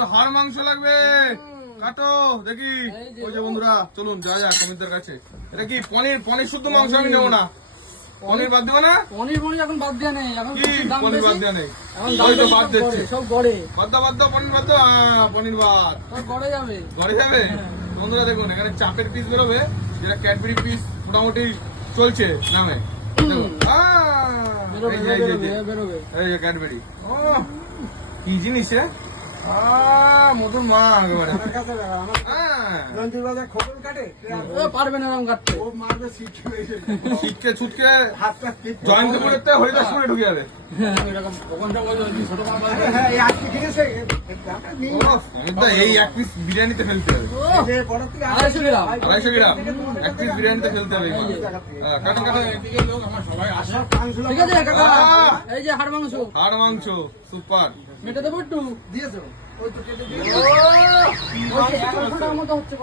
একটু হাড় মাংস লাগবে, কাটো দেখি। ওই যে বন্ধুরা চলুন যা যা কমিদার কাছে। এটা কি পনির? পনির শুদ্ধ মাংস আমি নেবো না, পনির বাদ দেবো না। পনির এখন বাদ দেওয়া নেই, এখন কি পনির বাদ দেওয়া নেই? ওই তো বাদ দিচ্ছে সব গড়ে। বাদ দাও পনির বাদ দাও, পনির বাদ। সব গড়ে যাবে, গড়ে যাবে। বন্ধুরা দেখুন এখানে চাপের পিস বেরোবে, যেটা ক্যাডবেরি পিস মোটামুটি চলছে নামে। এই যে ক্যাডবেরি, কি জিনিস মতন মা একেবারে। পারবে না এরকম কাটতে, ছিটকে ছুটকে জয়ন্তপুরের হরিদাসপুরে ঢুকে যাবে। এই এক পিস বিরিয়ানিতে ফেলতে হবে, 250 গ্রাম এক পিস বিরিয়ানিতে ফেলতে হবে। কাটুন কাটুন। ঠিক আছে কাকা, এই যে হাড় মাংস। হাড় মাংস সুপার। মেটে দেবো একটু, দিয়েছো ওই তো কেটে দিয়ে মতো হচ্ছে।